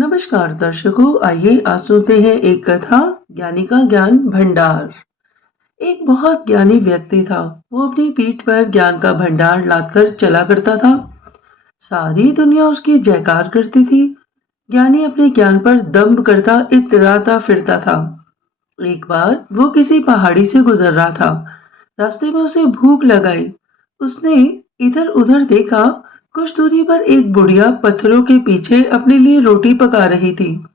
नमस्कार दर्शकों, आइए आज सुनते हैं एक कथा। ज्ञानी का ज्ञान भंडार। एक बहुत ज्ञानी व्यक्ति था। वो अपनी पीठ पर ज्ञान का भंडार लादकर चला करता था। सारी दुनिया उसकी जयकार करती थी। ज्ञानी अपने ज्ञान पर दंभ करता इतराता फिरता था। एक बार वो किसी पहाड़ी से गुजर रहा था। रास्ते में उसे भूख लगाई। उसने इधर उधर देखा। कुछ दूरी पर एक बुढ़िया पत्थरों के पीछे अपने लिए रोटी पका रही थी।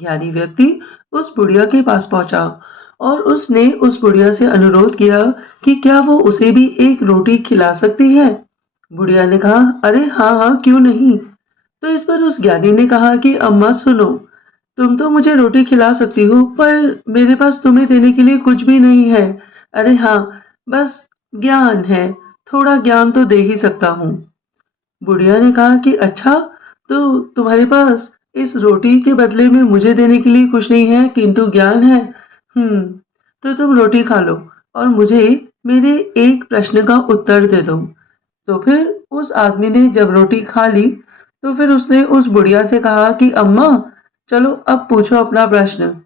ज्ञानी व्यक्ति उस बुढ़िया के पास पहुंचा और उसने उस बुढ़िया से अनुरोध किया कि क्या वो उसे भी एक रोटी खिला सकती है। बुढ़िया ने कहा, अरे हाँ हाँ, क्यों नहीं। तो इस पर उस ज्ञानी ने कहा कि अम्मा सुनो, तुम तो मुझे रोटी खिला सकती हो, पर मेरे पास तुम्हें देने के लिए कुछ भी नहीं है। अरे हाँ, बस ज्ञान है, थोड़ा ज्ञान तो दे ही सकता हूँ। बुढ़िया ने कहा कि अच्छा, तो तुम्हारे पास इस रोटी के बदले में मुझे देने के लिए कुछ नहीं है, किंतु ज्ञान है। हम्म, तो तुम रोटी खा लो और मुझे मेरे एक प्रश्न का उत्तर दे दो। तो फिर उस आदमी ने जब रोटी खा ली, तो फिर उसने उस बुढ़िया से कहा कि अम्मा, चलो अब पूछो अपना प्रश्न।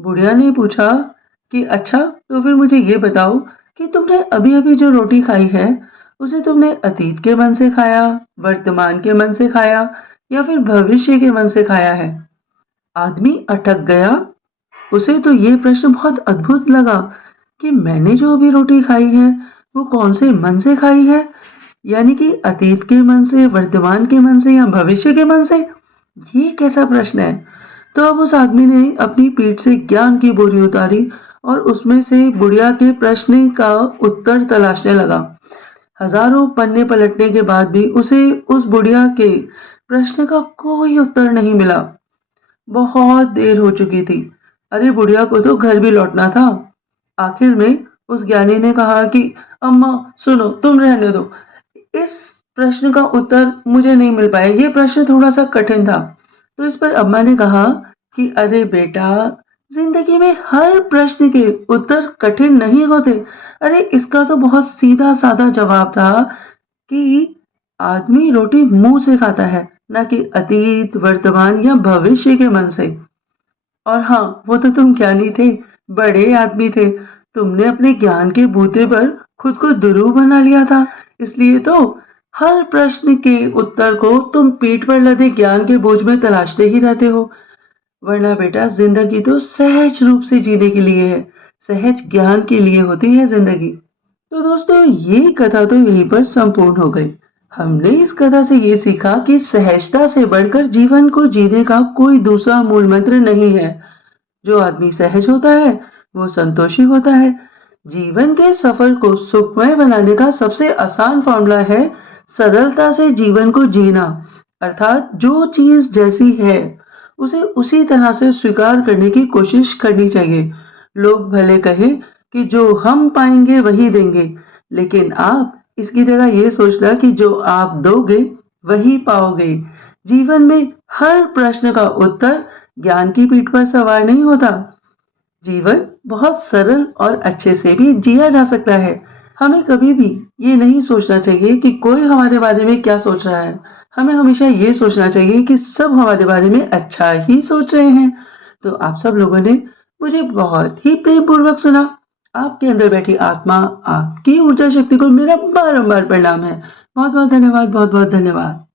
बुढ़िया ने पूछा कि अच्छा, तो फिर मुझे ये बताओ कि तुमने अभी-अभी जो रोटी खाई है, उसे तुमने अतीत के मन से खाया, वर्तमान के मन से खाया या फिर भविष्य के मन से खाया है? आदमी अटक गया। उसे तो ये प्रश्न बहुत अद्भुत लगा कि मैंने जो अभी रोटी खाई है, वो कौन से मन से खाई है? यानी कि अतीत के मन से, वर्तमान के मन से या भविष्य के मन से? ये कैसा प्रश्न है? तो अब उस आदमी ने अपनी पीठ से ज्ञान की बोरी उतारी और उसमें से बुढ़िया के प्रश्न का उत्तर तलाशने लगा। हजारों पन्ने पलटने के बाद भी उसे उस बुढ़िया के प्रश्न का कोई उत्तर नहीं मिला। बहुत देर हो चुकी थी। अरे बुढ़िया को तो घर भी लौटना था। आखिर में उस ज्ञानी ने कहा कि अम्मा सुनो, तुम रहने दो, इस प्रश्न का उत्तर मुझे नहीं मिल पाया, ये प्रश्न थोड़ा सा कठिन था। तो इस पर अम्मा ने कहा कि अरे बेटा, जिंदगी में हर प्रश्न के उत्तर कठिन नहीं होते। अरे इसका तो बहुत सीधा साधा जवाब था कि आदमी रोटी मुंह से खाता है, ना कि अतीत, वर्तमान या भविष्य के मन से। और हाँ, वो तो तुम ज्ञानी थे, बड़े आदमी थे। तुमने अपने ज्ञान के बूते पर खुद को गुरु बना लिया था। इसलिए तो हर प्रश्न के उत्तर को तुम पीठ पर लदे ज्ञान के बोझ में तलाशते ही रहते हो। वरना बेटा, जिंदगी तो सहज रूप से जीने के लिए है, सहज ज्ञान के लिए होती है जिंदगी। तो दोस्तों, ये कथा तो यहीं पर संपूर्ण हो गई। हमने इस कथा से ये सीखा कि सहजता से बढ़कर जीवन को जीने का कोई दूसरा मूल मंत्र नहीं है। जो आदमी सहज होता है, वो संतोषी होता है। जीवन के सफर को सुखमय बनाने का सबसे आसान फॉर्मूला है सरलता से जीवन को जीना। अर्थात जो चीज जैसी है, उसे उसी तरह से स्वीकार करने की कोशिश करनी चाहिए। लोग भले कहें कि जो हम पाएंगे वही देंगे, लेकिन आप इसकी जगह ये सोचना कि जो आप दोगे वही पाओगे। जीवन में हर प्रश्न का उत्तर ज्ञान की पीठ पर सवार नहीं होता। जीवन बहुत सरल और अच्छे से भी जिया जा सकता है। हमें कभी भी ये नहीं सोचना चाहिए कि कोई हमारे बारे में क्या सोच रहा है। हमें हमेशा ये सोचना चाहिए कि सब हमारे बारे में अच्छा ही सोच रहे हैं। तो आप सब लोगों ने मुझे बहुत ही प्रेम पूर्वक सुना। आपके अंदर बैठी आत्मा, आपकी ऊर्जा शक्ति को मेरा बारंबार प्रणाम है। बहुत बहुत धन्यवाद, बहुत बहुत धन्यवाद।